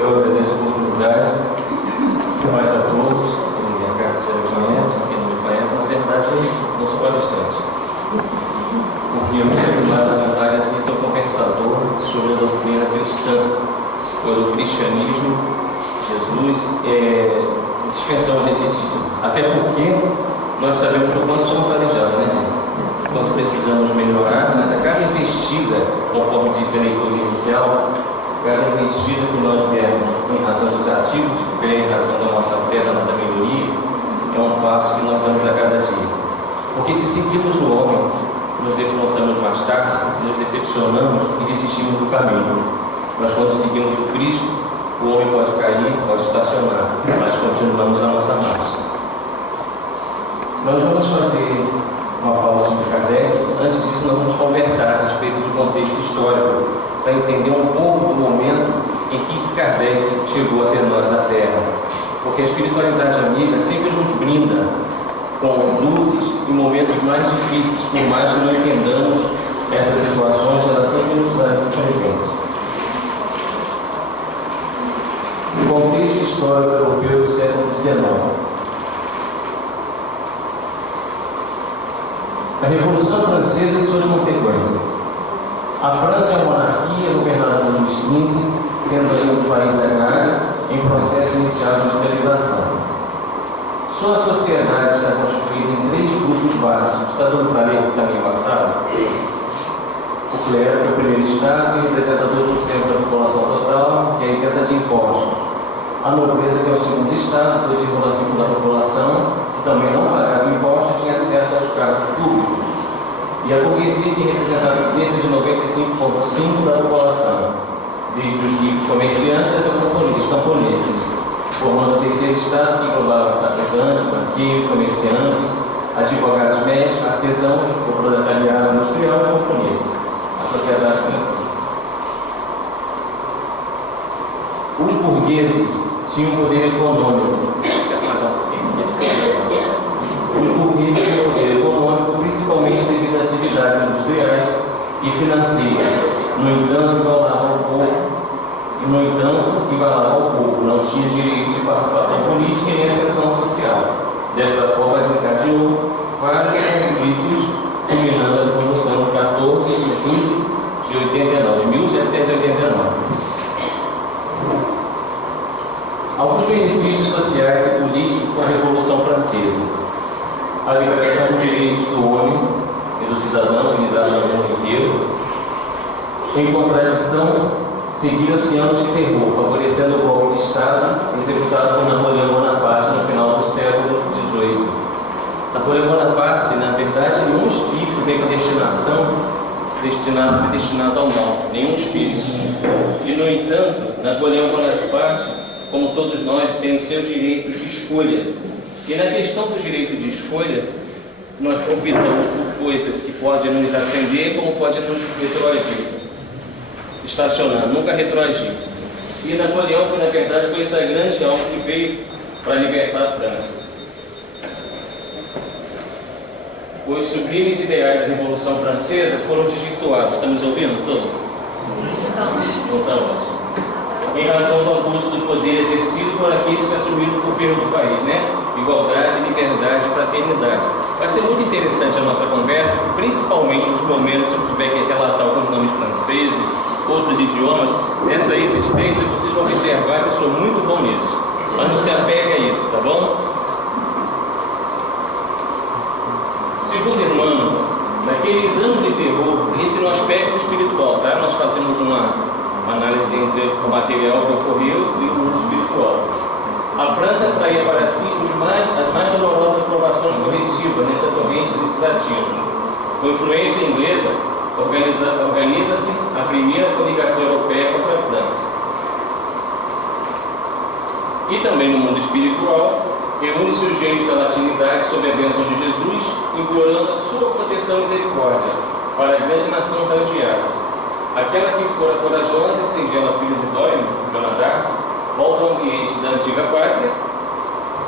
Eu agradeço a oportunidade, mais a todos, e a casa já me conhece, mas quem não me conhece, na verdade, eu não sou palestrante. Porque eu me sinto mais à vontade assim, ser um conversador sobre a doutrina cristã, sobre o cristianismo, Jesus, dispensamos esse título. Até porque nós sabemos o quanto somos planejados, né, Liz? Quanto precisamos melhorar, mas a cada investida, conforme disse a leitura inicial, cada investida que nós viemos em razão dos ativos de fé, em razão da nossa fé, da nossa melhoria, é um passo que nós damos a cada dia. Porque se seguirmos o homem, nos defrontamos mais tarde, nos decepcionamos e desistimos do caminho. Mas quando seguimos o Cristo, o homem pode cair, pode estacionar, mas continuamos a nossa marcha. Nós vamos fazer uma fala sobre Kardec. Antes disso, nós vamos conversar a respeito do contexto histórico, para entender um pouco do momento em que Kardec chegou até nós na Terra. Porque a espiritualidade amiga sempre nos brinda com luzes em momentos mais difíceis, por mais que não entendamos essas situações, ela sempre nos dá esse presente. O contexto histórico europeu do século XIX. A Revolução Francesa e suas consequências. A França é uma monarquia governada por Luís XV, sendo ainda um país agrário em processo inicial de industrialização. Sua sociedade está construída em 3 grupos básicos. Está dando para ler o caminho passado? O clero, que é o primeiro estado, que representa 2% da população total, que é isenta de impostos. A nobreza, que é o segundo estado, 2,5% da população, que também não pagava impostos e tinha acesso aos cargos públicos. E a burguesia, que representava cerca de 95,5% da população, desde os ricos comerciantes até os camponeses, formando o terceiro estado, que englobava traficantes, banqueiros, comerciantes, advogados médicos, artesãos, o proletariado industrial e os camponeses, a sociedade francesa. Os burgueses tinham poder econômico. Os burgueses tinham poder econômico, principalmente devido a atividades industriais e financeiras. No entanto, igualava ao povo, não tinha direito de participação política e nem ascensão social. Desta forma, desencadeou vários conflitos, culminando a Revolução no 14 de julho de 1789. Alguns benefícios sociais e políticos com a Revolução Francesa. A liberação dos direitos do homem e do cidadão, utilizado no mundo inteiro. Em contradição, seguiram-se anos de terror, favorecendo o golpe de Estado executado por Napoleão Bonaparte no final do século XVIII. Napoleão Bonaparte, na verdade, nenhum espírito veio com destinação destinado ao mal, nenhum espírito. E, no entanto, Napoleão Bonaparte, como todos nós, tem o seu direito de escolha. E na questão do direito de escolha, nós optamos por coisas que podem nos acender, como podem nos retroagir. Estacionar, nunca retroagir. E Napoleão, na verdade, foi essa grande alma que veio para libertar a França. Os sublimes ideais da Revolução Francesa foram desvirtuados. Estamos ouvindo todos? Então está ótimo. Em razão do abuso do poder exercido por aqueles que assumiram o governo do país, né? Igualdade, liberdade e fraternidade. Vai ser muito interessante a nossa conversa, principalmente nos momentos que eu tiver que relatar alguns nomes franceses, outros idiomas, nessa existência, vocês vão observar que eu sou muito bom nisso. Mas não se apegue a isso, tá bom? Segundo Emmanuel, naqueles anos de terror, esse no aspecto espiritual, tá? Nós fazemos uma análise entre o material que ocorreu e o mundo espiritual. A França traía para si as mais dolorosas provações corretivas nessa corrente dos desatinos. Com influência inglesa, organiza-se a primeira coligação europeia contra a França. E também no mundo espiritual, reúne-se os gênios da latinidade sob a bênção de Jesus, implorando a sua proteção e misericórdia para a grande nação transviada. Aquela que fora corajosa e singela filha de Dório, Jonadá, volta ao ambiente da antiga pátria,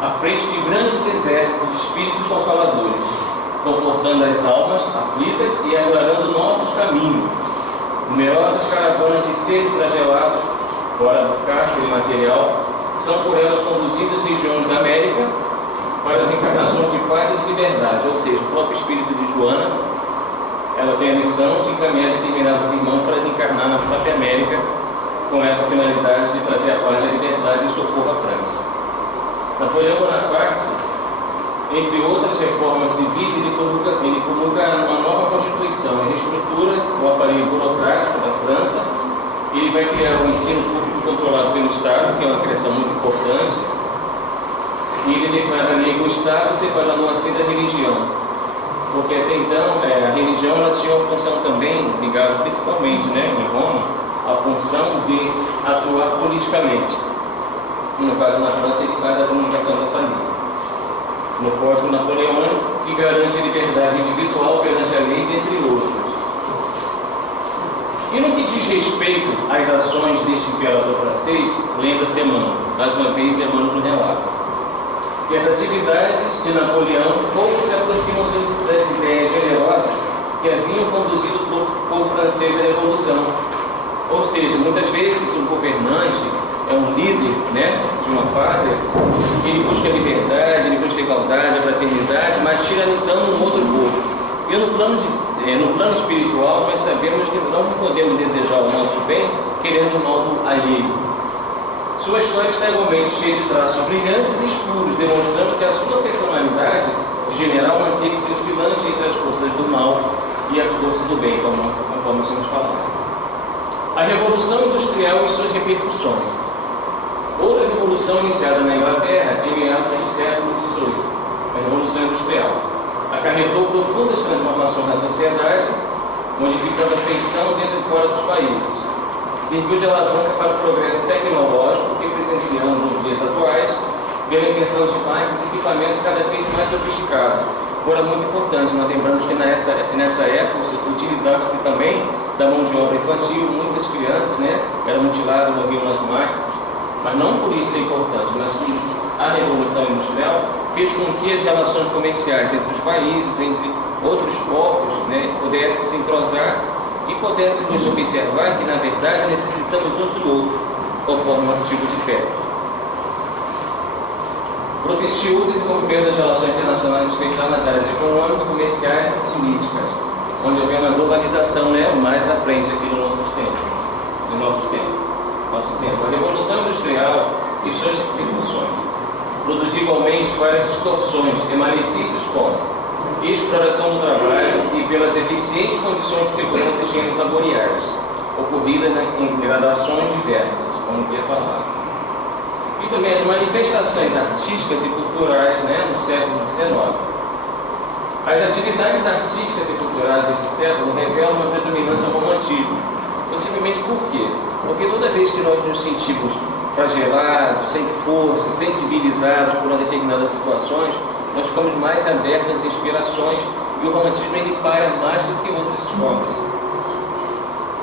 à frente de grandes exércitos de espíritos consoladores, confortando as almas aflitas e aclarando novos caminhos. Numerosas caravanas de seres flagelados fora do cárcere material, são por elas conduzidas regiões da América para as encarnações de paz e de liberdade, ou seja, o próprio espírito de Joana, ela tem a missão de encaminhar determinados irmãos para encarnar na própria América, com essa finalidade de trazer a paz e a liberdade e o socorro à França. Napoleão Bonaparte, entre outras reformas civis, ele promulga uma nova Constituição, ele reestrutura o aparelho burocrático da França, ele vai criar um ensino público controlado pelo Estado, que é uma criação muito importante, e ele declara a lei do Estado separando assim da religião, porque até então a religião ela tinha uma função também, ligada principalmente em Roma, a função de atuar politicamente. E no caso na França ele faz a promulgação dessa lei. No Código Napoleônico, que garante a liberdade individual perante a lei, dentre outros. E no que diz respeito às ações deste imperador francês, lembra-se Emmanuel, mais uma vez Emmanuel no relato, que as atividades de Napoleão pouco se aproximam das ideias generosas que haviam conduzido o povo francês à Revolução. Ou seja, muitas vezes um governante é um líder de uma pátria, ele busca a liberdade, ele busca a igualdade, a fraternidade, mas tiranizando um outro povo. E no plano espiritual, nós sabemos que não podemos desejar o nosso bem querendo o mal do alheio. Sua história está igualmente cheia de traços brilhantes e escuros, demonstrando que a sua personalidade general manteve-se oscilante entre as forças do mal e a força do bem, conforme estamos falando. A Revolução Industrial e suas repercussões. Outra revolução iniciada na Inglaterra em meados do século XVIII, a Revolução Industrial, acarretou profundas transformações na sociedade, modificando a feição dentro e fora dos países. Serviu de alavanca para o progresso tecnológico que presenciamos nos dias atuais, pela invenção de máquinas e equipamentos cada vez mais sofisticados. Fora muito importante, nós lembramos que nessa época utilizava-se também da mão de obra infantil, muitas crianças eram mutiladas, morriam nas máquinas. Mas não por isso é importante, mas que a Revolução Industrial fez com que as relações comerciais entre os países, entre outros povos, pudessem se entrosar e pudéssemos observar que, na verdade, necessitamos um do outro, conforme um artigo de fé. Propiciou o desenvolvimento das relações internacionais, em especial nas áreas econômicas, comerciais e políticas, onde houve uma globalização mais à frente aqui no nosso tempo. A Revolução Industrial e suas repercussões produziu igualmente várias distorções e malefícios como exploração do trabalho e pelas eficientes condições de segurança e higiene laborais, ocorridas em gradações diversas, como havia falado. E também as manifestações artísticas e culturais no século XIX. As atividades artísticas e culturais desse século revelam uma predominância ao romantismo. Possivelmente por quê? Porque toda vez que nós nos sentimos flagelados, sem força, sensibilizados por uma determinadas situações, nós ficamos mais abertos às inspirações e o romantismo ele paira mais do que outras escolas.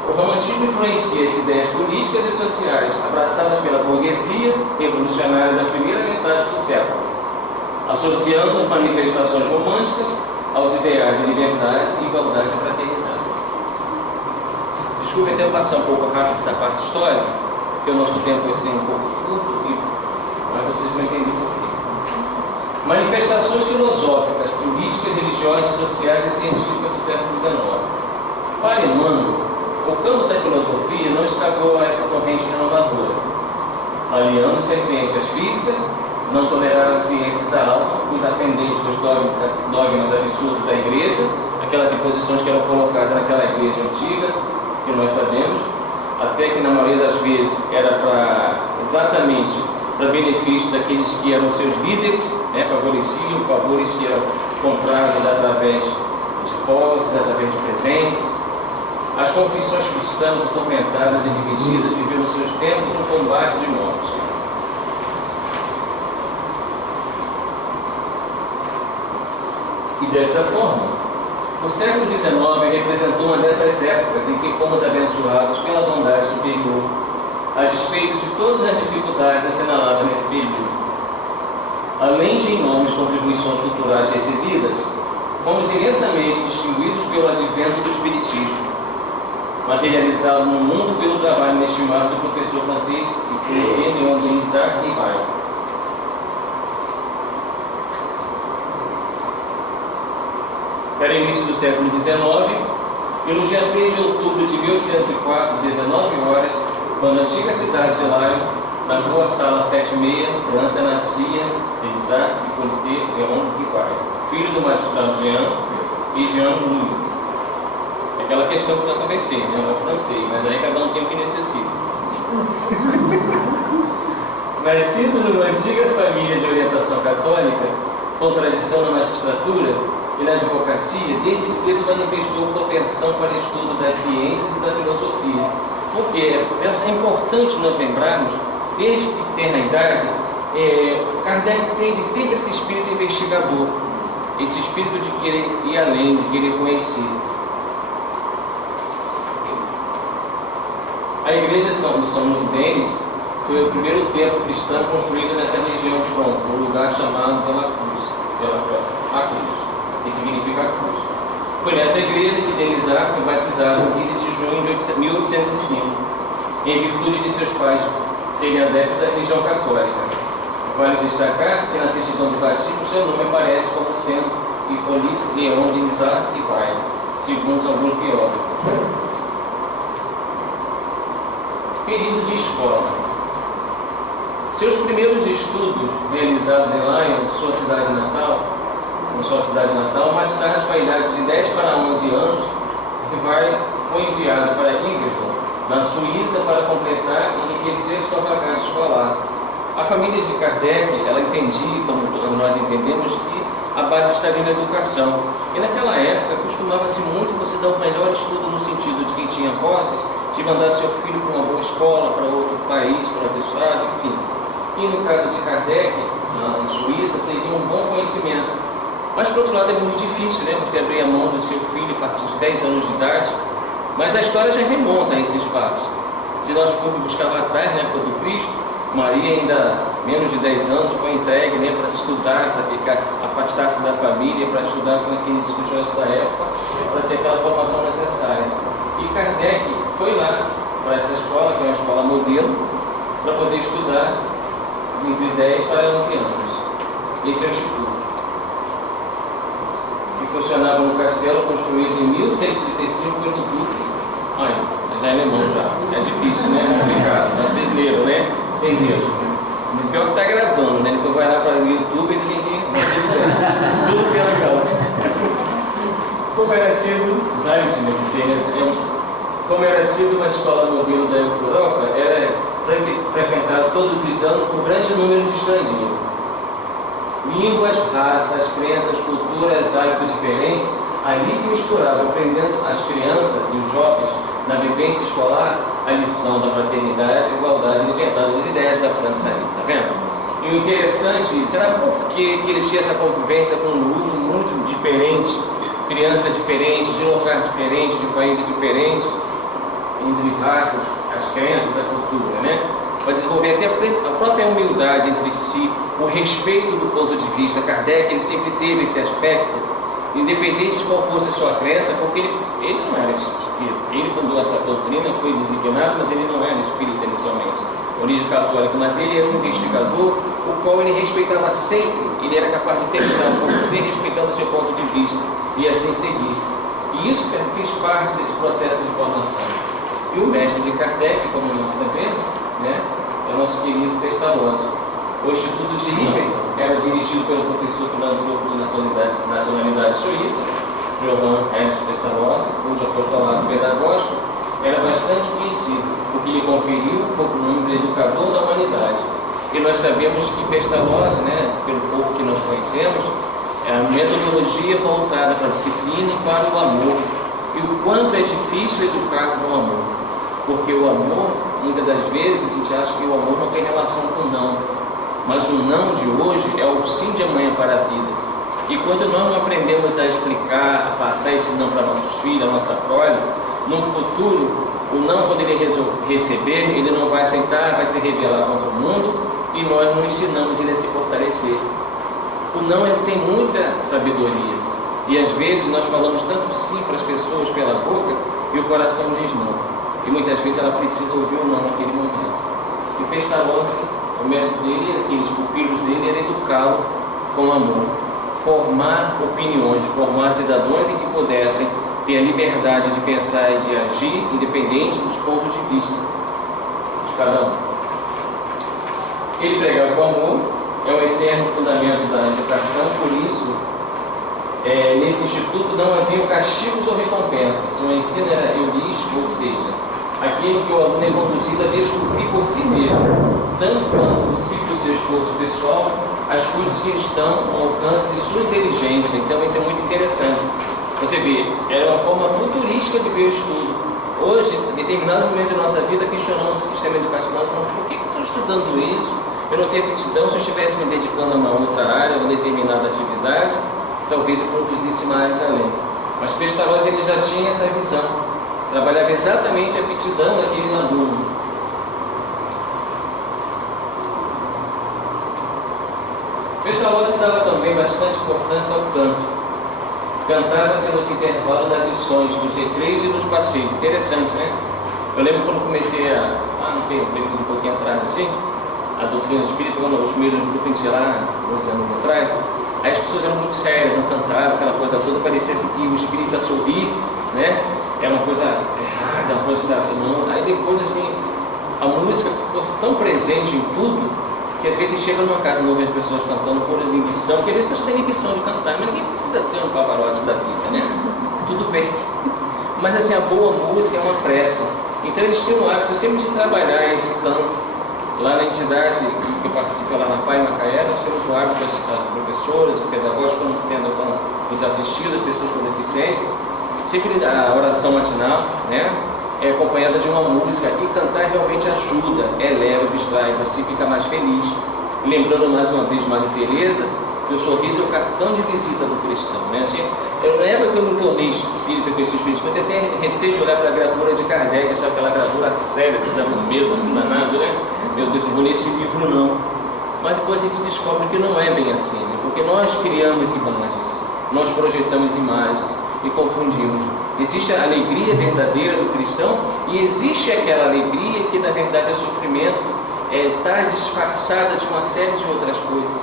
O romantismo influencia as ideias políticas e sociais abraçadas pela burguesia revolucionária da primeira metade do século, associando as manifestações românticas aos ideais de liberdade, igualdade e fraternidade. Desculpe até eu passar um pouco rápido essa parte histórica, porque o nosso tempo vai ser um pouco curto, mas vocês vão entender por quê. Manifestações filosóficas, políticas, religiosas, sociais e científicas do século XIX. Para Emmanuel, o campo da filosofia não escapou a essa corrente renovadora, aliando-se às ciências físicas, não toleraram as ciências da alma, os ascendentes dos dogmas absurdos da igreja, aquelas imposições que eram colocadas naquela igreja antiga, que nós sabemos, até que na maioria das vezes era exatamente para benefício daqueles que eram seus líderes, favoreciam favores que eram comprados através de posses, através de presentes. As confissões cristãs atormentadas e divididas viveram seus tempos no combate de morte. E desta forma, o século XIX representou uma dessas épocas em que fomos abençoados pela bondade superior, a despeito de todas as dificuldades assinaladas nesse período. Além de enormes contribuições culturais recebidas, fomos imensamente distinguidos pelo advento do Espiritismo. materializado no mundo pelo trabalho inestimável do professor francês Léon Denis Rivail. Era início do século XIX, e no dia 3 de outubro de 1804, 19 horas, quando a antiga cidade de Lyon, na rua Sala 76, França, nascia Elisard Hippolyte Léon Rivail, filho do magistrado Jean e Jean Louis. Aquela questão que eu conversei, né? É francês, mas aí cada um tem o que necessita. Nascido numa antiga família de orientação católica, com tradição na magistratura e na advocacia, desde cedo manifestou propensão para o estudo das ciências e da filosofia. Porque é importante nós lembrarmos, desde pequena idade, Kardec teve sempre esse espírito investigador, esse espírito de querer ir além, de querer conhecer. A igreja de São Denis foi o primeiro templo cristão construído nessa região de Roma, um lugar chamado de la Cruz, a Cruz, que significa a cruz. Foi nessa igreja que Denisard foi batizado em 15 de junho de 1805, em virtude de seus pais serem adeptos da religião católica. Vale destacar que na certidão de batismo seu nome aparece como sendo Hippolyte Léon Denisard Rivail, segundo alguns biógrafos. Período de escola. Seus primeiros estudos realizados em Lyon, sua cidade natal, mais tarde, com a idade de 10 para 11 anos, Rivail foi enviado para Yverdon, na Suíça, para completar e enriquecer sua bagagem escolar. A família de Kardec, ela entendia, como nós entendemos, que a base estaria na educação. E naquela época, costumava-se muito você dar o melhor estudo no sentido de quem tinha posses, de mandar seu filho para uma boa escola, para outro país, para outro estado, enfim. E no caso de Kardec, na Suíça, seria um bom conhecimento. Mas, por outro lado, é muito difícil, né, você abrir a mão do seu filho a partir de 10 anos de idade. Mas a história já remonta a esses fatos. Se nós formos buscar lá atrás, na época do Cristo, Maria, ainda menos de 10 anos, foi entregue, né, para se estudar, para afastar-se da família, para estudar com aqueles estudiosos da época, para ter aquela formação necessária. E Kardec foi lá para essa escola, que é uma escola modelo, para poder estudar entre 10 para 11 anos. Esse é o instituto, que funcionava no castelo construído em 1635 pelo Duque. Ai, já é alemão já, é difícil, né? É complicado, mas vocês leram, né? Entenderam? O pior que está gravando, né? Depois vai lá para o YouTube e tem que tudo pela calça. Como era tido, como era tido uma escola modelo da Europa, era frequentada todos os anos por grande número de estrangeiros. Línguas, raças, crenças, culturas, hábitos diferentes ali se misturavam, aprendendo as crianças e os jovens na vivência escolar a lição da fraternidade, igualdade e liberdade, as ideias da França ali, tá vendo? E o interessante, será porque que eles tinham essa convivência com um grupo muito diferente, crianças diferentes, de lugar diferente, de países diferentes, entre raças, as crenças, a cultura, né? Para desenvolver até a própria humildade entre si, o respeito do ponto de vista. Kardec, ele sempre teve esse aspecto, independente de qual fosse a sua crença, porque ele não era espírita. Ele fundou essa doutrina, foi designado, mas ele não era espírita inicialmente, origem católica, mas ele era um investigador, o qual ele respeitava sempre, ele era capaz de ter amizade com você, respeitando o seu ponto de vista, e assim seguir. E isso fez parte desse processo de formação. E o mestre de Kardec, como nós sabemos, né, é o nosso querido Pestalozzi. O Instituto de Yverdon era dirigido pelo professor filantropo de nacionalidade suíça, Johann Ernst Pestalozzi, cujo apostolado pedagógico era bastante conhecido, porque lhe conferiu o nome de educador da humanidade. E nós sabemos que Pestalozzi, né, pelo pouco que nós conhecemos, é uma metodologia voltada para a disciplina e para o amor. E o quanto é difícil educar com o amor. Porque o amor, muitas das vezes, a gente acha que o amor não tem relação com o não. Mas o não de hoje é o sim de amanhã para a vida. E quando nós não aprendemos a explicar, a passar esse não para nossos filhos, a nossa prole, no futuro, o não, quando ele receber, ele não vai aceitar, vai se rebelar contra o mundo, e nós não ensinamos ele a se fortalecer. O não, ele tem muita sabedoria. E às vezes nós falamos tanto sim para as pessoas pela boca, e o coração diz não. E muitas vezes ela precisa ouvir o não naquele momento. E Pestalozzi, o método dele, aqueles pupilos dele, era educá-lo com amor, formar opiniões, formar cidadãos em que pudessem ter a liberdade de pensar e de agir, independente dos pontos de vista de cada um. Ele pregava o amor, é o eterno fundamento da educação, por isso, nesse instituto não haviam castigos ou recompensas. O ensino era eurístico, ou seja, aquele que o aluno é conduzido a descobrir por si mesmo, tanto quanto possível o seu esforço pessoal, as coisas que estão ao alcance de sua inteligência. Então isso é muito interessante. Você vê, era uma forma futurística de ver o estudo. Hoje, em determinados momentos da nossa vida, questionamos o sistema educacional, falando, por que eu estou estudando isso? Eu não tenho aptidão. Se eu estivesse me dedicando a uma outra área, a uma determinada atividade, talvez eu produzisse mais além. Mas Pestalozzi, ele já tinha essa visão, trabalhava exatamente a aptidão daquele aluno. Pestalozzi dava também bastante importância ao canto. Cantava-se nos intervalos das lições, nos recreios e nos passeios. Interessante, né? Eu lembro quando comecei um pouquinho atrás, assim, a doutrina espírita, quando os primeiros grupos de lá, 2 anos atrás, aí as pessoas eram muito sérias, não cantavam, aquela coisa toda, parecia assim que o espírito a sorrir, né? É uma coisa errada, uma coisa não. Aí depois, assim, a música ficou tão presente em tudo, que às vezes chega numa casa e não vê as pessoas cantando por inibição, porque às vezes as pessoas têm inibição de cantar, mas ninguém precisa ser um Pavarotti da vida, né? Tudo bem. Mas assim, a boa música é uma prece. Então eles têm um hábito sempre de trabalhar esse canto. Lá na entidade que eu participo lá na PAI Macaé, nós temos o hábito, as professoras, o pedagógico, sendo com os assistidos, as pessoas com deficiência, sempre a oração matinal, né? É acompanhada de uma música, e cantar realmente ajuda, eleva, distrai, você fica mais feliz. E lembrando mais uma vez Madre Teresa, que o sorriso é o cartão de visita do cristão, né? Eu lembro que eu me tornei espírita com esse espírito, eu até receio de olhar para a gravura de Kardec, achava aquela gravura séria, assim, dava medo, assim, danado, né? Meu Deus, não vou nesse livro não. Mas depois a gente descobre que não é bem assim, né? Porque nós criamos imagens, nós projetamos imagens e confundimos. Existe a alegria verdadeira do cristão e existe aquela alegria que na verdade é sofrimento, está disfarçada de uma série de outras coisas,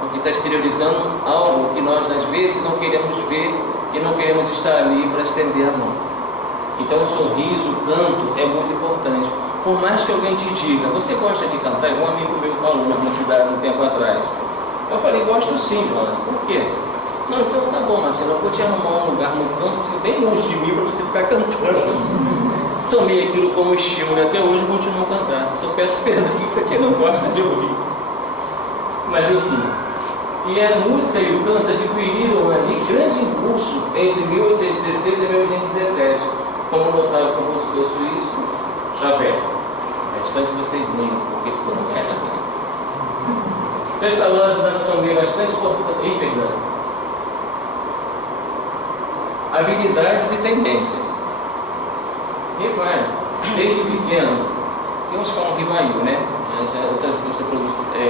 porque está exteriorizando algo que nós às vezes não queremos ver e não queremos estar ali para estender a mão. Então o sorriso, o canto é muito importante. Por mais que alguém te diga, você gosta de cantar? Um amigo meu falou na cidade um tempo atrás. Eu falei, gosto sim, Joana. Por quê? Não, então tá bom, Marcelo, eu vou te arrumar um lugar no canto, bem longe de mim, para você ficar cantando. Tomei aquilo como estímulo e até hoje continuo a cantar. Só peço perdão para quem não gosta de ouvir. Mas enfim. E a música e o canto adquiriram ali grande impulso entre 1816 e 1817, como notava o compositor suíço Javert. É bastante vocês lembram, porque senão não resta. Pestalozzi dava também bastante importância. Habilidades e tendências. Rivaio, desde pequeno, tem uns que falam Rivaio, né? Outras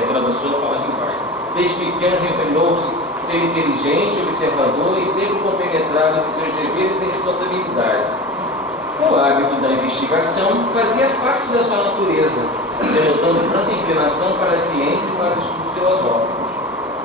traduções falam Rivaio. Desde pequeno revelou-se ser inteligente, observador e sempre compenetrado de seus deveres e responsabilidades. O hábito da investigação fazia parte da sua natureza, denotando franca inclinação para a ciência e para os estudos filosóficos.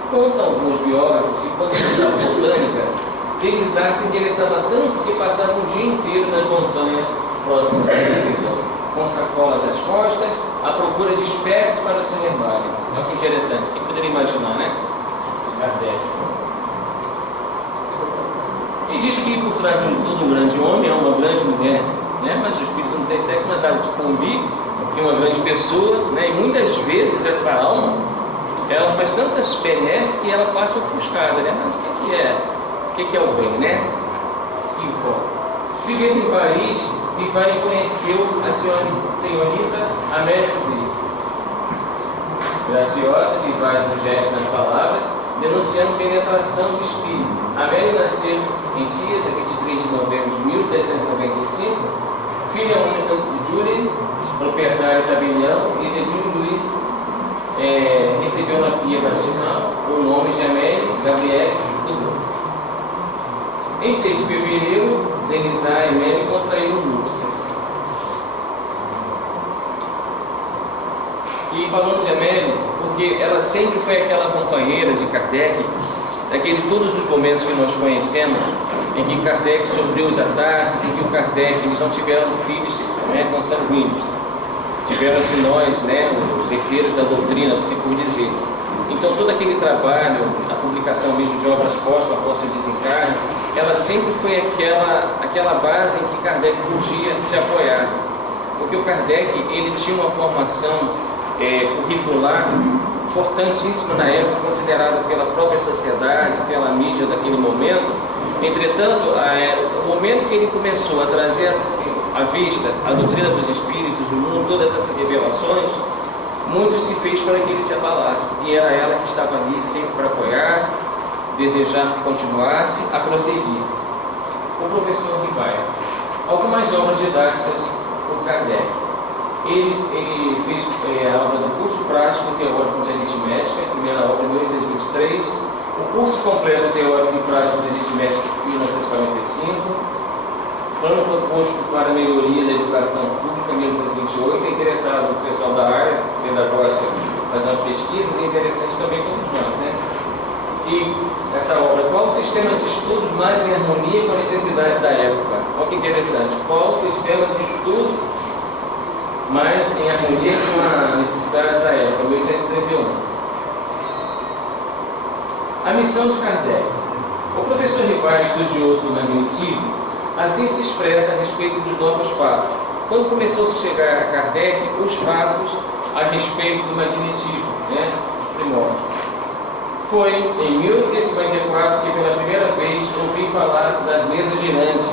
Contam alguns biógrafos que, quando estudava botânica, Isaac se interessava tanto que passava um dia inteiro nas montanhas próximas do território, com sacolas às costas, à procura de espécies para o seu herbário. Olha que interessante, quem poderia imaginar, né? Kardec. E diz que por trás de todo um grande homem é uma grande mulher, né? Mas o espírito não tem sexo, mas há de convir que uma grande pessoa, né? E muitas vezes essa alma, ela faz tantas benesses que ela passa ofuscada, né? Mas o que é? O que é o bem, né? Vivendo em Paris, Rivaio conheceu a senhorita Amélie Curie. Graciosa, vivaz no gesto e nas palavras, denunciando penetração do espírito. Amélie nasceu em Tias, a 23 de novembro de 1795, filha única de Julie, proprietário de tabelião, e de Júlio Luiz recebeu na pia batismal o nome de Amélie Gabrielle Dubois. Em 6 de fevereiro Denizar Emélio contraíram núpcias. E falando de Emélio, porque ela sempre foi aquela companheira de Kardec, daqueles todos os momentos que nós conhecemos, em que Kardec sofreu os ataques, em que o Kardec, eles não tiveram filhos, né, consanguíneos. Tiveram-se nós, né, os herdeiros da doutrina, se por dizer. Então todo aquele trabalho, a publicação mesmo de obras póstumas após o desencarne, ela sempre foi aquela base em que Kardec podia se apoiar. Porque o Kardec, ele tinha uma formação curricular importantíssima na época, considerada pela própria sociedade, pela mídia daquele momento. Entretanto, o momento que ele começou a trazer à vista a doutrina dos espíritos, o mundo, todas essas revelações, muito se fez para que ele se abalasse. E era ela que estava ali sempre para apoiar, desejar que continuasse a prosseguir. O professor Rivaio, algumas obras didáticas por Kardec. Ele fez a obra do curso prático teórico de aritmética, a primeira obra em 1823, o curso completo teórico e prático de aritmética em 1945, plano proposto para a melhoria da educação pública em 1928. É interessado o pessoal da área pedagógica fazer umas pesquisas, é interessante também todos nós, né? E essa obra, qual o sistema de estudos mais em harmonia com a necessidade da época? Olha que interessante, qual o sistema de estudos mais em harmonia com a necessidade da época, 1831. A missão de Kardec. O professor Rivaio, estudioso do magnetismo, assim se expressa a respeito dos novos fatos. Quando começou a chegar a Kardec, os fatos a respeito do magnetismo, né, os primórdios. Foi em 1854 que pela primeira vez ouvi falar das mesas girantes.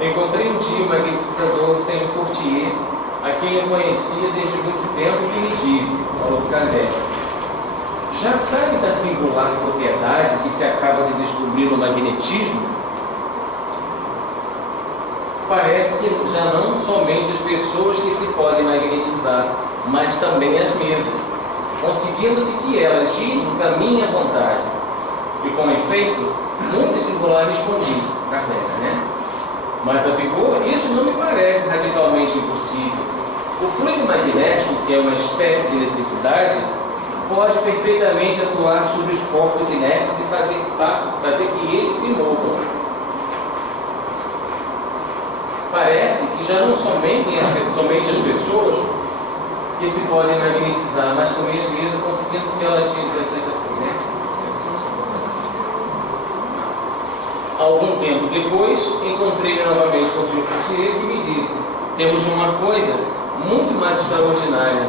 Encontrei um dia o magnetizador Senhor Fortier, a quem eu conhecia desde muito tempo, que me disse, falou Kardec, já sabe da singular propriedade que se acaba de descobrir no magnetismo? Parece que já não somente as pessoas que se podem magnetizar, mas também as mesas, conseguindo-se que elas girem da minha vontade. E com efeito, muito singular respondi, Kardec, né? Mas a vigor, isso não me parece radicalmente impossível. O fluido magnético, que é uma espécie de eletricidade, pode perfeitamente atuar sobre os corpos inertes e fazer que eles se movam. Parece que já não somente as pessoas que se podem magnetizar, mas também as mesas, conseguindo que elas girem, né? Algum tempo depois, encontrei-me novamente com o Sr. Fortier, que me disse, temos uma coisa muito mais extraordinária.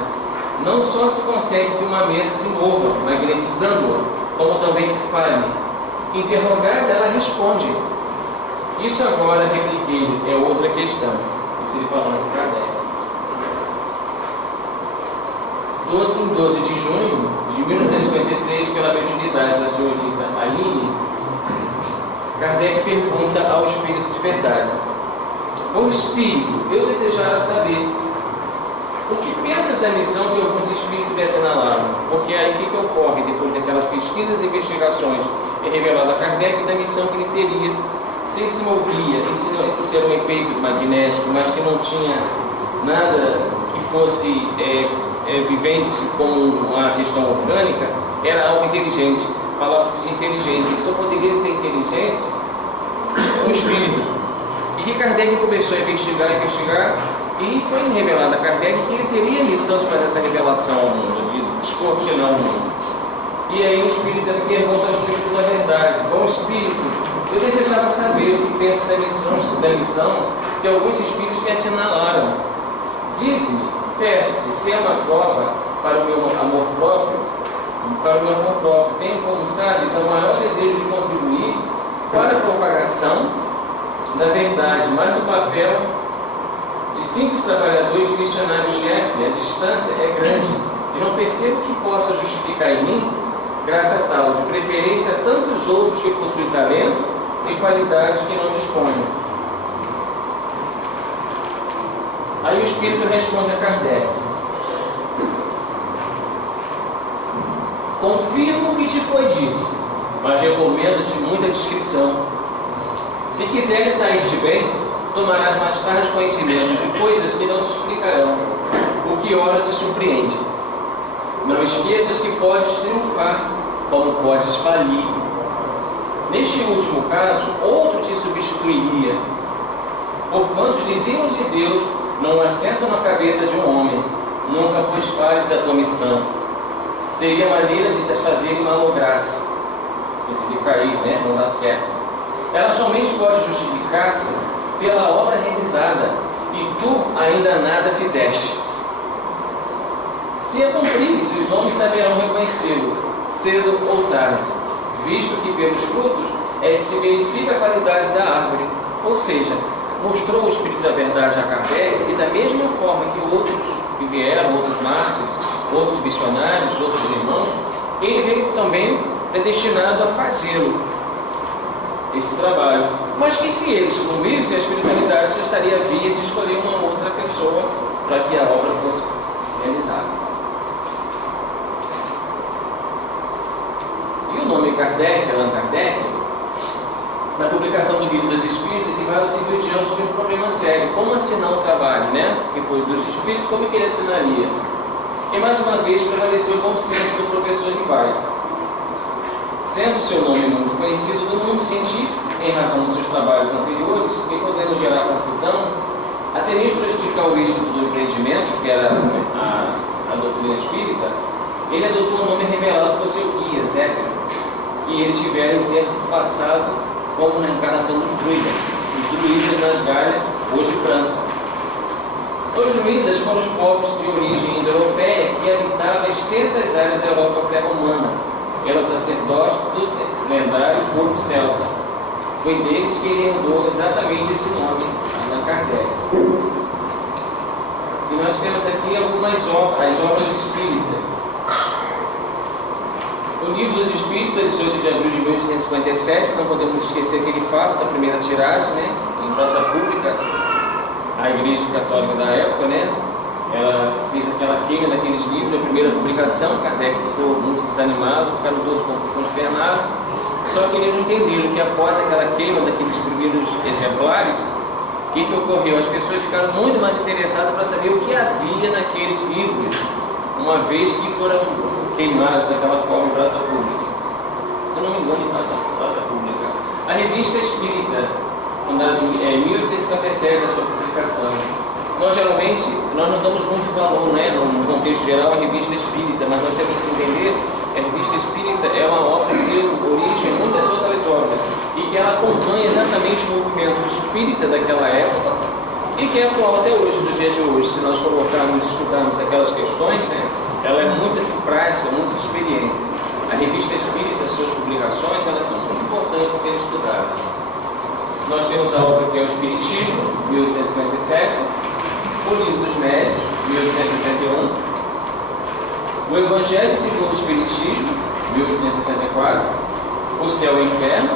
Não só se consegue que uma mesa se mova, magnetizando-a, como também que fale. Interrogada, ela responde. Isso agora, repliquei, é outra questão. Isso ele falando com Kardec. Em 12 de junho de 1956, pela mediunidade da senhorita Aline, Kardec pergunta ao Espírito de verdade: o Espírito, eu desejara saber o que pensas da missão que alguns Espíritos lhe assinalaram? Porque aí o que ocorre depois daquelas pesquisas e investigações é revelado a Kardec da missão que ele teria, se movia, isso era um efeito magnético, mas que não tinha nada que fosse vivente com a questão orgânica, era algo inteligente. Falava-se de inteligência, e só poderia ter inteligência um espírito. E que Kardec começou a investigar, e foi revelado a Kardec que ele teria a missão de fazer essa revelação ao mundo, de descortinar o mundo. E aí o espírito pergunta ao Espírito da verdade: bom Espírito, eu desejava saber o que pensa da missão que alguns Espíritos me assinalaram. Diz-me, peço-te, se é uma prova para o meu amor próprio, tenho, como sabes, o maior desejo de contribuir para a propagação da verdade, mas no papel de simples trabalhadores missionários-chefe, a distância é grande e não percebo que possa justificar em mim graça tal, de preferência a tantos outros que possuem talento e qualidades que não dispõem. Aí o Espírito responde a Kardec: confirmo o que te foi dito, mas recomendo-te muita discrição. Se quiseres sair de bem, tomarás mais tarde conhecimento de coisas que não te explicarão, o que ora te surpreende. Não esqueças que podes triunfar, como podes falir. Neste último caso, outro te substituiria. Porquanto os desígnios de Deus não assentam na cabeça de um homem, nunca pois fales da tua missão. Seria maneira de se fazerem malograça. De cair, né? Não dá certo. Ela somente pode justificar-se pela obra realizada, e tu ainda nada fizeste. Se a cumprires, os homens saberão reconhecê-lo, cedo ou tarde, visto que pelos frutos é que se verifica a qualidade da árvore. Ou seja, mostrou o Espírito da Verdade a Kardec, e da mesma forma que outros que vieram, outros mártires, outros missionários, outros irmãos, ele veio também predestinado a fazê-lo, esse trabalho. Mas que se ele sucumbisse, a espiritualidade já estaria a via de escolher uma outra pessoa para que a obra fosse realizada. E o nome Kardec, Allan Kardec, na publicação do Livro dos Espíritos, que vai seguir diante de um problema sério: como assinar o trabalho, né? Que foi dos Espíritos, como que ele assinaria? E mais uma vez prevaleceu o bom senso do professor Rivaio. Sendo seu nome muito conhecido do mundo científico, em razão dos seus trabalhos anteriores, e podendo gerar confusão, até mesmo prejudicar o êxito do empreendimento, que era a doutrina espírita, ele adotou um nome revelado por seu guia, Zéfiro, que ele tivera em tempo passado como na encarnação dos druidas, os druidas nas Galhas, hoje França. Os druidas foram os povos de origem indo-europeia que habitavam extensas áreas da Europa pré-romana. Eram sacerdotes do lendário povo celta. Foi deles que ele herdou exatamente esse nome, Allan Kardec. E nós temos aqui algumas obras, as obras espíritas. O Livro dos Espíritos, 18 de abril de 1857, não podemos esquecer aquele fato da primeira tiragem, né, em praça pública. A Igreja Católica da época, né, ela fez aquela queima daqueles livros, a primeira publicação. Kardec ficou muito desanimado, ficaram todos consternados. Só que eles não entenderam que após aquela queima daqueles primeiros exemplares, o que ocorreu? As pessoas ficaram muito mais interessadas para saber o que havia naqueles livros, uma vez que foram queimados daquela forma em praça pública. Se eu não me engano, em praça pública. A Revista Espírita, fundada em 1857, a sua publicação. Nós geralmente não damos muito valor, né, no contexto geral, à Revista Espírita, mas nós temos que entender que a Revista Espírita é uma obra que deu origem a muitas outras obras e que ela acompanha exatamente o movimento espírita daquela época e que é atual até hoje, no dia de hoje. Se nós colocarmos e estudarmos aquelas questões, né, ela é muito assim, prática, muita experiência. A Revista Espírita, suas publicações, elas são muito importantes de serem estudadas. Nós temos a obra que é o Espiritismo, 1857, o Livro dos Médios, 1861, o Evangelho segundo o Espiritismo, 1864, o Céu e o Inferno,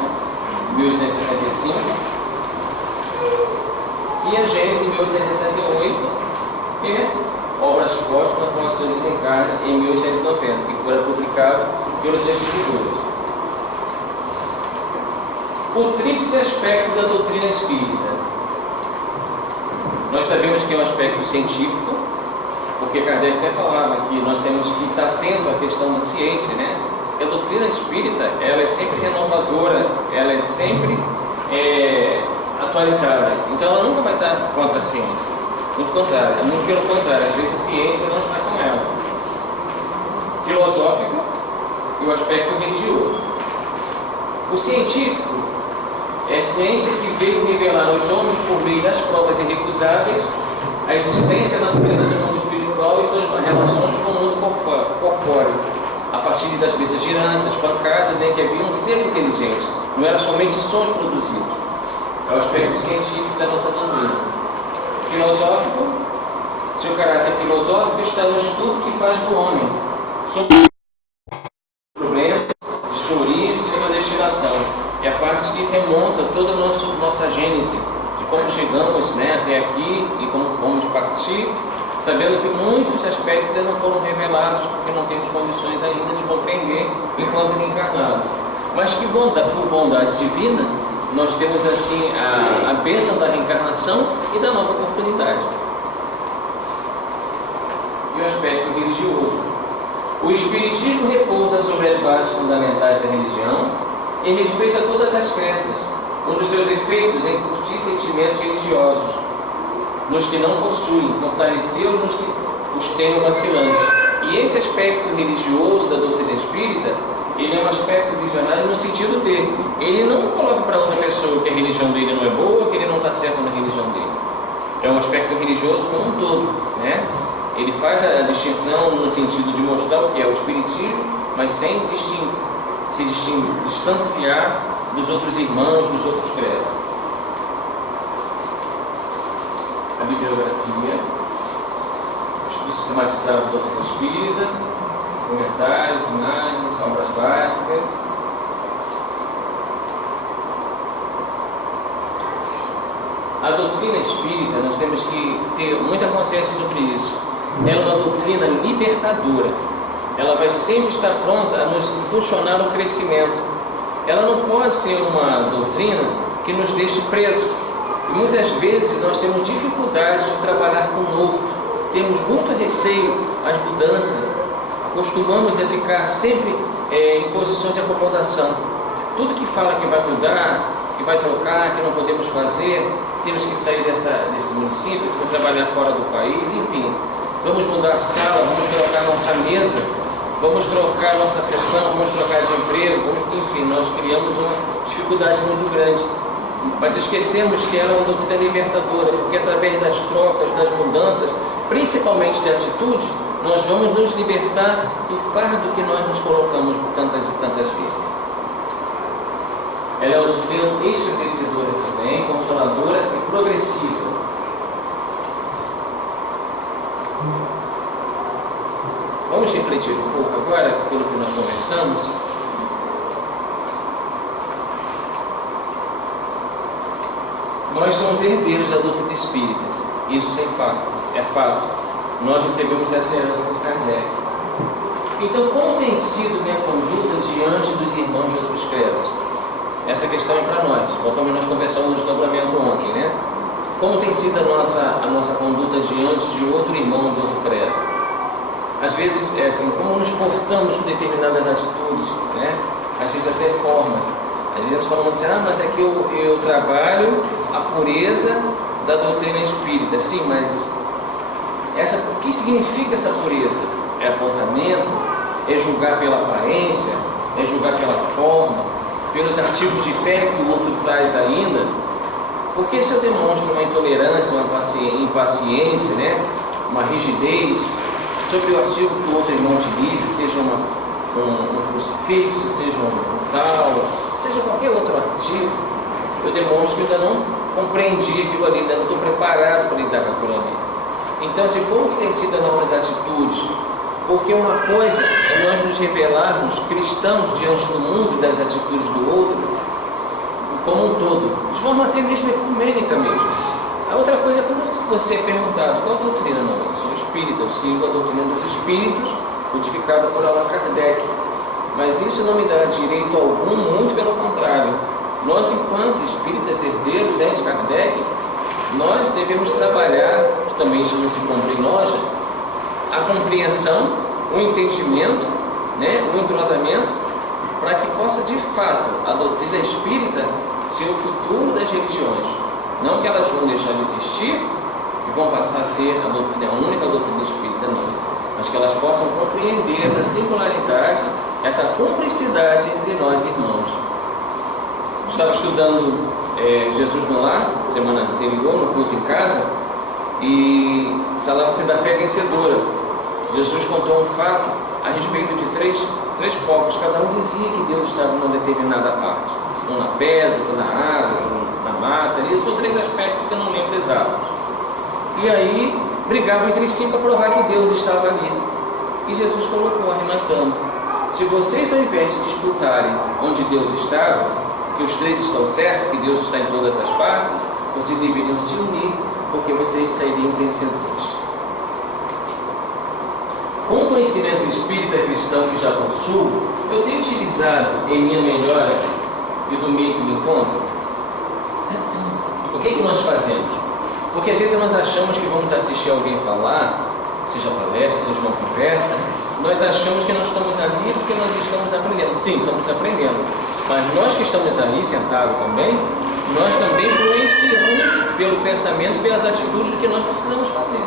1865, e a Gênesis, 1868, e Obras Póstumas com a sua desencarne, em 1890, que foi publicado pelos seus escritores. O tríplice aspecto da doutrina espírita. Nós sabemos que é um aspecto científico, porque Kardec até falava que nós temos que estar atento à questão da ciência, né? A doutrina espírita, ela é sempre renovadora, ela é sempre atualizada. Então ela nunca vai estar contra a ciência. Muito contrário, muito pelo contrário, às vezes a ciência não está com ela. Filosófico e o aspecto religioso. O científico é a ciência que veio revelar aos homens, por meio das provas irrecusáveis, a existência da natureza do mundo espiritual e suas relações com o mundo corpóreo, a partir das mesas girantes, as pancadas, né, que havia um ser inteligente, não era somente sons produzidos. É o aspecto científico da nossa doutrina. Filosófico, seu caráter filosófico está no estudo que faz do homem sobre o problema de sua origem e de sua destinação. É a parte que remonta toda a nossa gênese, de como chegamos, né, até aqui e como vamos partir, sabendo que muitos aspectos não foram revelados porque não temos condições ainda de compreender enquanto reencarnados. Mas que por bondade divina, nós temos assim a bênção da reencarnação e da nova oportunidade. E o aspecto religioso. O Espiritismo repousa sobre as bases fundamentais da religião e respeita todas as crenças. Um dos seus efeitos é incutir sentimentos religiosos nos que não possuem, fortalecê-los nos que os tenham vacilantes. E esse aspecto religioso da doutrina espírita, ele é um aspecto visionário no sentido dele. Ele não coloca para outra pessoa que a religião dele não é boa, que ele não está certo na religião dele. É um aspecto religioso como um todo, né? Ele faz a distinção no sentido de mostrar o que é o espiritismo, mas sem distanciar dos outros irmãos, dos outros credos. A bibliografia, estudo sistematizado da doutrina espírita, comentários, imagens, obras básicas. A doutrina espírita, nós temos que ter muita consciência sobre isso. Ela é uma doutrina libertadora. Ela vai sempre estar pronta a nos impulsionar ao crescimento. Ela não pode ser uma doutrina que nos deixe presos. E muitas vezes nós temos dificuldades de trabalhar com o novo. Temos muito receio às mudanças. Acostumamos a ficar sempre em posições de acomodação. Tudo que fala que vai mudar, que vai trocar, que não podemos fazer, temos que sair desse município, temos que trabalhar fora do país, enfim. Vamos mudar a sala, vamos trocar nossa mesa, vamos trocar nossa sessão, vamos trocar de emprego, enfim, nós criamos uma dificuldade muito grande. Mas esquecemos que ela é uma doutrina libertadora, porque através das trocas, das mudanças, principalmente de atitudes, nós vamos nos libertar do fardo que nós nos colocamos por tantas e tantas vezes. Ela é uma doutrina esclarecedora também, consoladora e progressiva. Vamos refletir um pouco agora pelo que nós conversamos. Nós somos herdeiros da doutrina espírita, isso é fato. Nós recebemos essa herança de Kardec. Então, como tem sido minha conduta diante dos irmãos de outros credos? Essa questão é para nós, conforme nós conversamos no desdobramento ontem, né? Como tem sido a nossa conduta diante de outro irmão de outro credo? Às vezes, assim, como nos portamos com determinadas atitudes, né? Às vezes até forma. Às vezes nós falamos assim, mas é que eu trabalho a pureza da doutrina espírita. Sim, mas o que significa essa pureza? É apontamento? É julgar pela aparência? É julgar pela forma? Pelos artigos de fé que o outro traz ainda? Porque se eu demonstro uma intolerância, uma impaciência, né? Uma rigidez sobre o artigo que o outro irmão utiliza, seja um crucifixo, seja um tal, seja qualquer outro artigo, eu demonstro que ainda não compreendi aquilo ali, ainda não estou preparado para lidar com aquilo ali. Então, assim, como que tem sido as nossas atitudes? Porque uma coisa é nós nos revelarmos cristãos diante do mundo, das atitudes do outro, como um todo, de forma até mesmo ecumênica mesmo. A outra coisa é quando você é perguntado qual a doutrina, não, eu sou espírita, eu sigo a doutrina dos espíritos, codificada por Allan Kardec. Mas isso não me dá direito algum, muito pelo contrário. Nós, enquanto espíritas herdeiros de Kardec, nós devemos trabalhar, que também isso não se compra em nós, a compreensão, o entendimento, né, o entrosamento, para que possa de fato a doutrina espírita ser o futuro das religiões. Não que elas vão deixar de existir e vão passar a ser a única doutrina espírita, não. Mas que elas possam compreender essa singularidade, essa cumplicidade entre nós irmãos. Estava estudando Jesus no Lar, semana anterior, no culto em casa, e falava-se da fé vencedora. Jesus contou um fato a respeito de três povos, cada um dizia que Deus estava numa determinada parte, um na pedra, outro na água, outro na mata, e são 3 aspectos que eu não lembro exatos. E aí brigavam entre si para provar que Deus estava ali. E Jesus colocou, arrematando: se vocês, ao invés de disputarem onde Deus estava, que os 3 estão certos, que Deus está em todas as partes, vocês deveriam se unir, porque vocês sairiam vencedores. Com o conhecimento espírita cristão que já possuo, eu tenho utilizado em minha melhora e do meio que me encontro que nós fazemos? Porque às vezes nós achamos que vamos assistir alguém falar, seja palestra, seja uma conversa, nós achamos que nós estamos ali porque nós estamos aprendendo. Sim, estamos aprendendo. Mas nós que estamos ali sentados também, nós também influenciamos pelo pensamento, pelas atitudes do que nós precisamos fazer.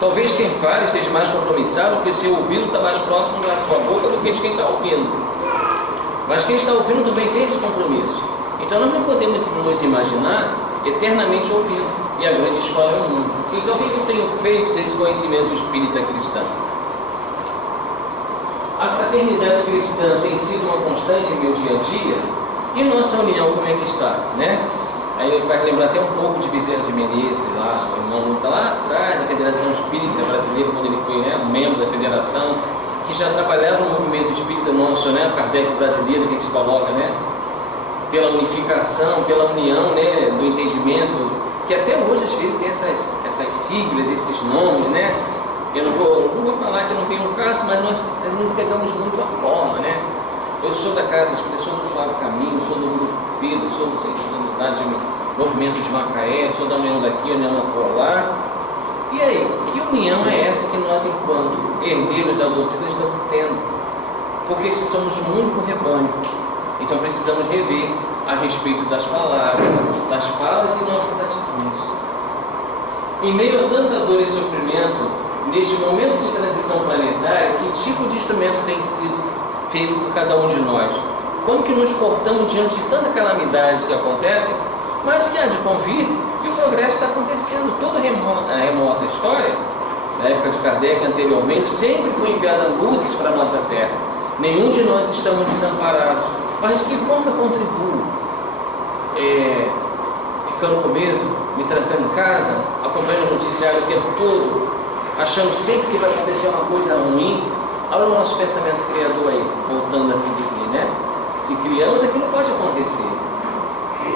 Talvez quem fala esteja mais compromissado porque seu ouvido está mais próximo da sua boca do que de quem está ouvindo. Mas quem está ouvindo também tem esse compromisso. Então nós não podemos nos imaginar eternamente ouvindo. E a grande escola é o mundo. Então o que eu tenho feito desse conhecimento espírita cristão? A fraternidade cristã tem sido uma constante em meu dia a dia. E nossa união como é que está, né? Aí ele faz lembrar até um pouco de Bezerra de Menezes, lá, o irmão está lá atrás da Federação Espírita Brasileira, quando ele foi, né, um membro da federação, que já trabalhava no movimento espírita nosso, né, o Kardec brasileiro, que a gente coloca, né, pela unificação, pela união, né, do entendimento, que até hoje às vezes tem essas siglas, esses nomes, né? Eu não vou falar que não tem um caso, mas nós não pegamos muito a forma, né? Eu sou da Casa Espírita, sou do Suave Caminho, sou do Grupo Pedro, sou da unidade Movimento de Macaé, sou da União daqui, União acolá. E aí, que união é essa que nós, enquanto herdeiros da doutrina, estamos tendo? Porque se somos um único rebanho, então precisamos rever a respeito das palavras, das falas e nossas atitudes. Em meio a tanta dor e sofrimento, neste momento de transição planetária, que tipo de instrumento tem sido feito por cada um de nós? Como que nos portamos diante de tanta calamidade que acontece, mas que há de convir e o progresso está acontecendo? Toda a remota história, na época de Kardec anteriormente, sempre foi enviada luzes para a nossa terra. Nenhum de nós estamos desamparados. Mas de que forma eu contribuo? Ficando com medo, me trancando em casa, acompanhando o noticiário o tempo todo, achando sempre que vai acontecer uma coisa ruim? Olha o nosso pensamento criador aí, voltando a se dizer, né? Se criamos, aquilo pode acontecer.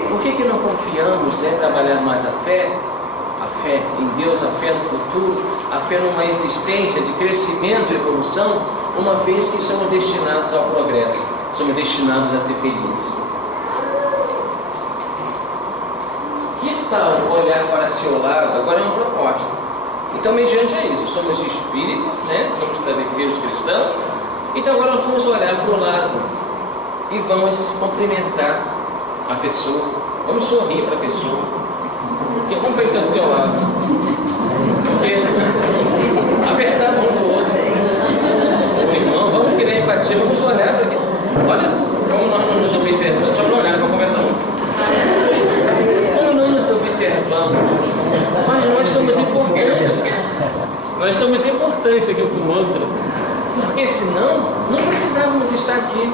Por que não confiamos, né, trabalhar mais a fé em Deus, a fé no futuro, a fé numa existência de crescimento e evolução, uma vez que somos destinados ao progresso, somos destinados a ser felizes? Que tal olhar para seu lado? Agora é uma proposta. Então, mediante a isso, somos espíritas, né? Somos travesseiros cristãos. Então, agora nós vamos olhar para o lado e vamos cumprimentar a pessoa, vamos sorrir para a pessoa. Porque como ele está do teu lado? Apertar a mão do outro. O irmão, vamos criar empatia, vamos olhar para aqui. Olha como nós não nos observamos, só não olhar para a conversa não. Como não nos observamos? Mas nós somos importantes. Nós somos importantes aqui para o outro. Porque senão, não precisávamos estar aqui.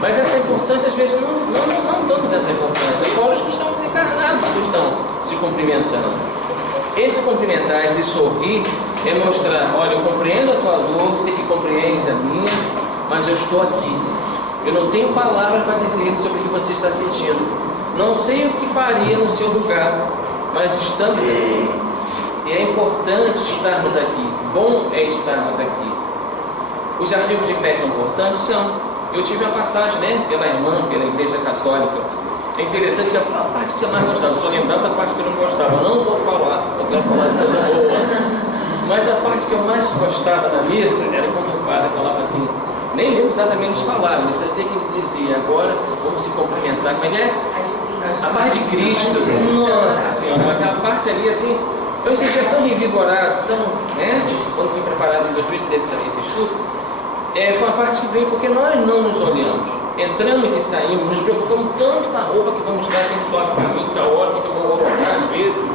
Mas essa importância, às vezes, não damos essa importância. Fora os que estão desencarnados, que estão se cumprimentando. Esse cumprimentar, esse sorrir, é mostrar: olha, eu compreendo a tua dor, sei que compreendes a minha, mas eu estou aqui. Eu não tenho palavras para dizer sobre o que você está sentindo. Não sei o que faria no seu lugar, mas estamos aqui. E é importante estarmos aqui. Bom é estarmos aqui. Os artigos de fé são importantes? São. Eu tive a passagem, né, pela irmã, pela Igreja Católica. É interessante que a parte que você mais gostava, eu só lembrava da parte que eu não gostava. Eu não vou falar, eu quero falar de coisa boa. Mas a parte que eu mais gostava da missa era quando o padre falava assim, nem lembro exatamente as palavras, mas eu sei que ele dizia: agora vamos se cumprimentar. Como é que é? A parte de Cristo. Nossa Senhora, aquela parte ali assim, eu me sentia tão revigorado, tão, né? Quando fui preparado em 2013 esse estudo. Foi uma parte que veio porque nós não nos olhamos. Entramos e saímos, nos preocupamos tanto com a roupa que vamos estar aqui no Suave Caminho, que a hora que eu vou colocar às vezes.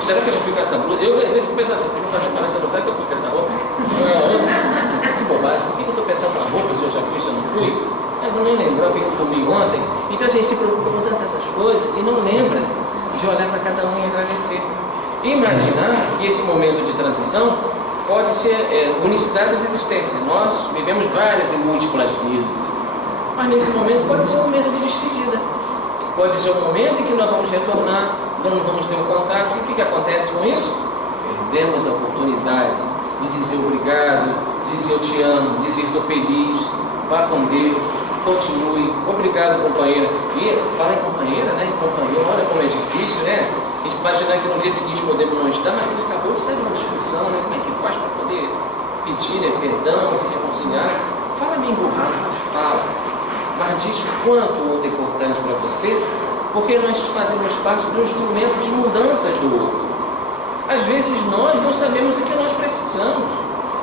Será que eu já fui com essa blusa? Eu às vezes fico pensando assim, eu vou fazer palestra, será que eu fui com essa roupa? Que bobagem, por que eu estou pensando na roupa se eu já fui, se eu não fui? Eu vou nem lembrar o que eu comi ontem. Então a gente se preocupa com tantas essas coisas e não lembra de olhar para cada um e agradecer. E imaginar que esse momento de transição pode ser unicidade das existências. Nós vivemos várias e múltiplas vidas, mas nesse momento pode ser um momento de despedida. Pode ser um momento em que nós vamos retornar, não vamos ter um contato. E o que acontece com isso? Perdemos a oportunidade de dizer obrigado, de dizer eu te amo, de dizer estou feliz, vá com Deus. continue. Obrigado, companheira. E fala em companheira, né? Em companheiro, olha como é difícil, né? A gente imaginar que no dia seguinte podemos não estar, mas a gente acabou de sair de uma discussão, né? Como é que faz para poder pedir, né, perdão, se reconciliar? Fala meio emburrado, mas fala. Mas diz quanto o outro é importante para você, porque nós fazemos parte do instrumento de mudanças do outro. Às vezes nós não sabemos o que nós precisamos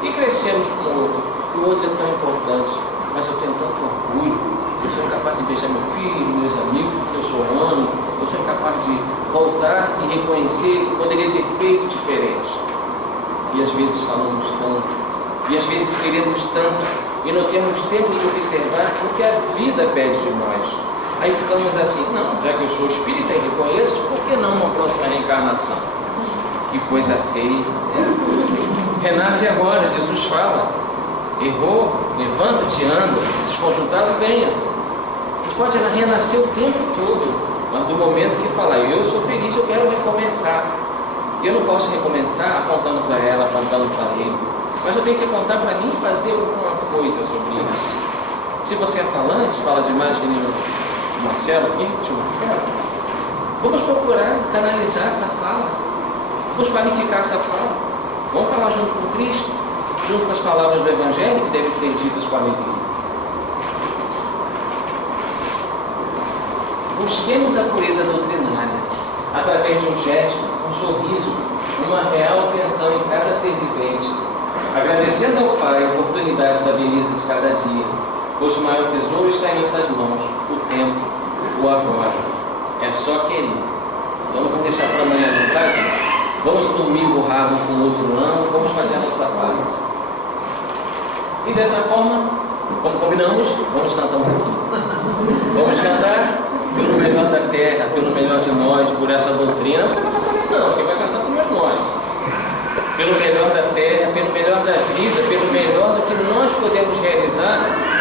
e crescemos com o outro. E o outro é tão importante, mas eu tenho tanto orgulho. Eu sou incapaz de beijar meu filho, meus amigos, porque eu sou amo. Eu sou incapaz de voltar e reconhecer que poderia ter feito diferente. E às vezes falamos tanto, e às vezes queremos tanto, e não temos tempo de observar o que a vida pede de nós. Aí ficamos assim, não, já que eu sou espírita e reconheço, por que não uma próxima reencarnação? Que coisa feia. Renasce agora, Jesus fala. Errou, levanta-te, anda, desconjuntado, venha. A gente pode renascer o tempo todo, mas do momento que falar, eu sou feliz, eu quero recomeçar. Eu não posso recomeçar apontando para ela, apontando para ele, mas eu tenho que apontar para mim e fazer alguma coisa sobre isso. Se você é falante, fala demais que nem o Marcelo aqui, tio Marcelo, vamos procurar canalizar essa fala, vamos qualificar essa fala, vamos falar junto com Cristo, junto com as palavras do Evangelho que devem ser ditas com alegria. Busquemos a pureza doutrinária através de um gesto, um sorriso, uma real atenção em cada ser vivente, agradecendo ao Pai a oportunidade da beleza de cada dia, pois o maior tesouro está em nossas mãos, o tempo, o agora. É só querer. Então não vamos deixar para amanhã, não tá, gente? Vamos dormir borrado com o outro não, vamos fazer a nossa parte. E dessa forma, como combinamos, vamos cantar um pouquinho. Vamos cantar pelo melhor da terra, pelo melhor de nós, por essa doutrina. Não precisa cantar para mim não, quem vai cantar somos nós. Pelo melhor da terra, pelo melhor da vida, pelo melhor do que nós podemos realizar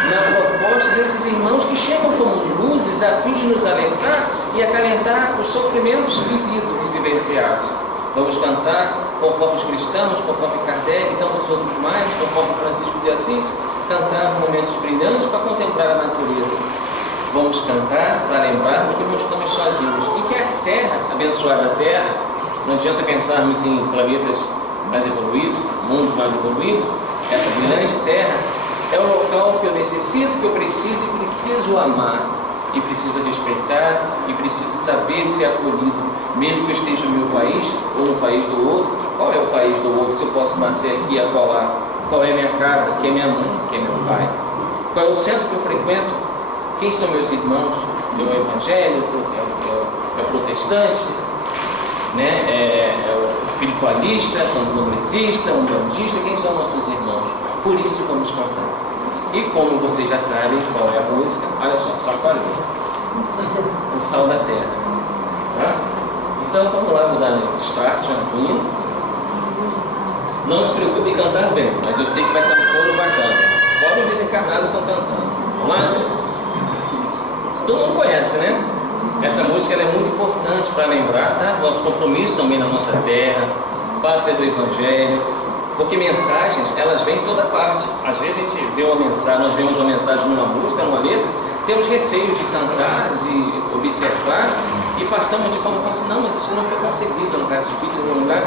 na proposta desses irmãos que chegam como luzes a fim de nos alertar e acalentar os sofrimentos vividos e vivenciados. Vamos cantar conforme os cristãos, conforme Kardec e tantos outros mais, conforme Francisco de Assis, cantar momentos brilhantes para contemplar a natureza. Vamos cantar para lembrarmos que não estamos sozinhos e que a terra, abençoada terra, não adianta pensarmos em planetas mais evoluídos, mundos mais evoluídos, essa brilhante terra é o local que eu necessito, que eu preciso e preciso amar, e preciso respeitar, e preciso saber ser acolhido, mesmo que eu esteja no meu país ou no país do outro. Qual é o país do outro, se eu posso nascer aqui e acolá? Qual é a minha casa? Quem é minha mãe? Quem é meu pai? Qual é o centro que eu frequento? Quem são meus irmãos? É o evangélico? É o protestante? Né? É o espiritualista, é o candomblessista, o umbandista? Quem são nossos irmãos? Por isso vamos cantar. E como vocês já sabem qual é a música, olha só falei. O Sal da Terra. Tá? Então vamos lá, vou dar start, Antônio. Não se preocupe em cantar bem, mas eu sei que vai ser um coro bacana. Podem desencarnados estão cantando. Vamos lá, gente? Todo mundo conhece, né? Essa música ela é muito importante para lembrar, tá? Nossos compromissos também na nossa terra, pátria do Evangelho, porque mensagens, elas vêm em toda parte. Às vezes a gente vê uma mensagem, nós vemos uma mensagem numa música, numa letra, temos receio de cantar, de observar e passamos de forma assim, não, mas isso não foi concebido no caso espírita, em algum lugar.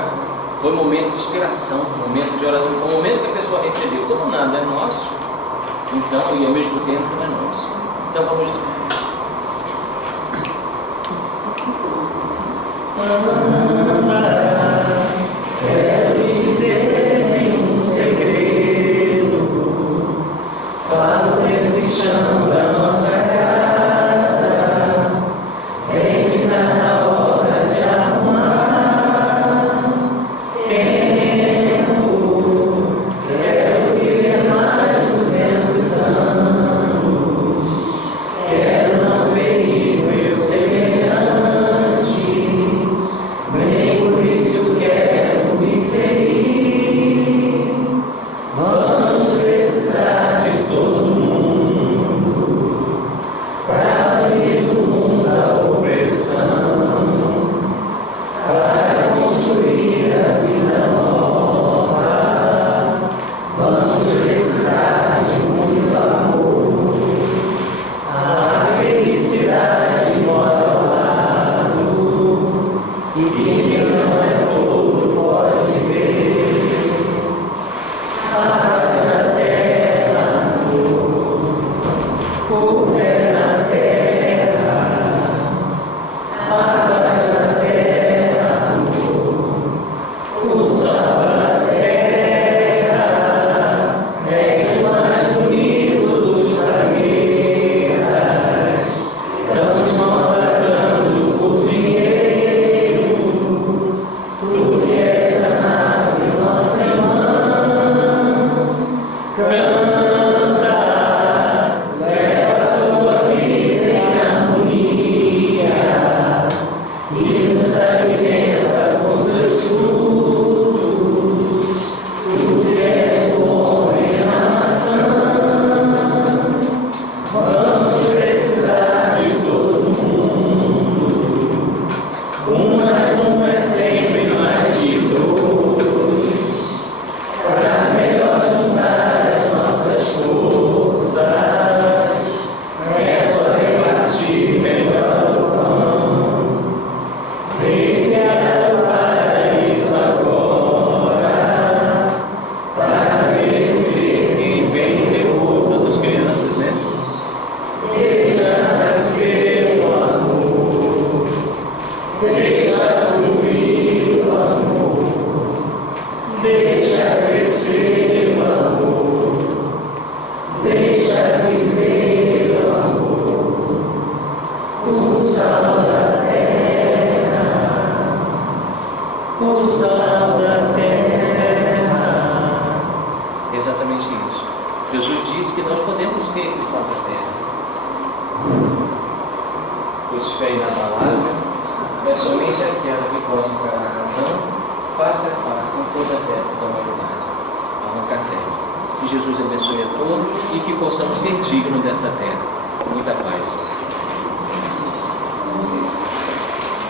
Foi um momento de inspiração, um momento de oração, um momento que a pessoa recebeu, como nada é nosso, então, e ao mesmo tempo não é nosso. Então vamos lá. Quero dizer em um segredo, falo desse chão da nossa casa, vem me dar a hora de arrumar tempo, quero viver mais 200 anos, quero não ver meu semelhante, nem fogo é na terra, água da terra, amor, o sol da terra, és o mais bonito dos planetas, estamos maltratando por dinheiro, tu que és a nave, nossa irmã, canta, leva sua vida em harmonia e nos alimenta com seus frutos. Tu que és o homem a maçã, vamos precisar de todo mundo. Mais um é sempre mais de dois, para melhor juntar as nossas forças. É só repartir melhor o pão. Brilha o paraíso agora, para vencer quem vem depois. Nossas crianças, né? Deixa nascer o amor, deixa fluir o amor, deixa crescer o amor, deixa viver o amor, o sal da terra, o sal da terra. Exatamente isso. Jesus disse que nós podemos ser esse sal da terra. Pois fé inabalável é somente aquela que possa encarar a razão, face a face, em toda a certa da humanidade. Allan Kardec. Que Jesus abençoe a todos e que possamos ser dignos dessa terra.